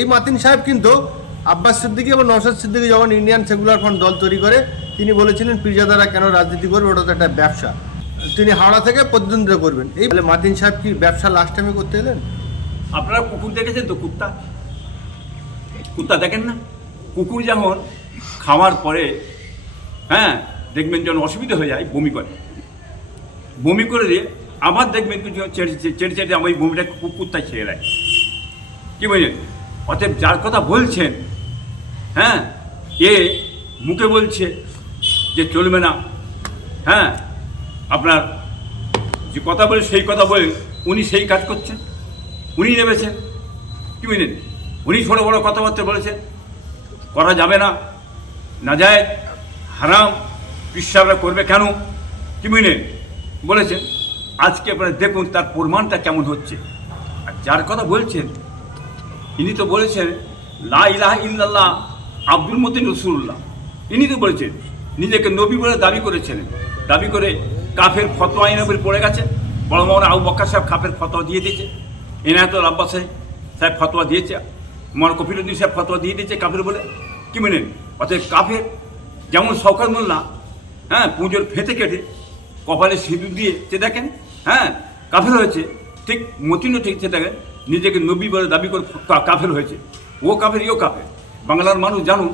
এই মাতিন সাহেব কিন্তু আব্বাস সিদ্দিকী এবং নওশাদ সিদ্দিকী যখন ইন্ডিয়ান সেকুলার ফ্রন্ট দল তৈরি করে তিনি বলেছিলেন পীরজাদারা কেন রাজনীতি করবে, ওটা তো একটা ব্যবসা, তিনি হাওড়া থেকে প্রতিদ্বন্দ্বিতা করবেন। এই বলে মাতিন সাহেব কি ব্যবসা লাস্ট টাইমে করতে এলেন? আপনারা কুকুর দেখেছেন তো? কুত্তা কুত্তা দেখেন না? কুকুর যেমন খাওয়ার পরে দেখবেন যখন অসুবিধা হয়ে যায় বমি করে দিয়ে আবার দেখবেন কিছু চেটে চেটে আমার বমিটা কুত্তায় ছেড়ে দেয়। কি বলছেন? অতএব যার কথা বলছেন এ মুখে বলছে যে চলবে না, আপনার যে কথা বলে সেই কথা বলে উনি সেই কাজ করছেন, উনি নেমেছেন। কি বুঝলেন? উনি ছোটো বড়ো কথাবার্তা বলেছেন, করা যাবে না, না যায়, হারাম, বিশ্বাসরা করবে কেন, কি বুঝলেন বলেছেন। আজকে আপনারা দেখুন তার প্রমাণটা কেমন হচ্ছে। আর যার কথা বলছেন ইনি তো বলেছেন লা ইলাহা ইল্লাল্লাহ আব্দুল মতিন রসুল্লাহ, ইনি তো বলেছেন, নিজেকে নবী বলে দাবি করেছেন, দাবি করে কাফের ফতোয়া নবীর পড়ে গেছে। বড় মাওলানা আবু বকর সাহেব কাফের ফতোয়া দিয়ে দিয়েছে, এনায়েতুল আব্বাস সাহেব ফতোয়া দিয়েছে, মৌলানা কফিলউদ্দিন সাহেব ফতোয়া দিয়ে দিয়েছে কাফের বলে। কি মেনেন? অর্থাৎ কাফের যেমন শওকত মোল্লা পুজোর ফেঁতে কেটে কপালে সিঁদুর দিয়ে দেখেন কাফের হয়েছে, ঠিক মতিনও ঠিক দেখেন নিজেকে নবী বলে দাবি করে কাফের হয়েছে। ও কাফের, ইও কাফের। বাংলার মানুষ জানুন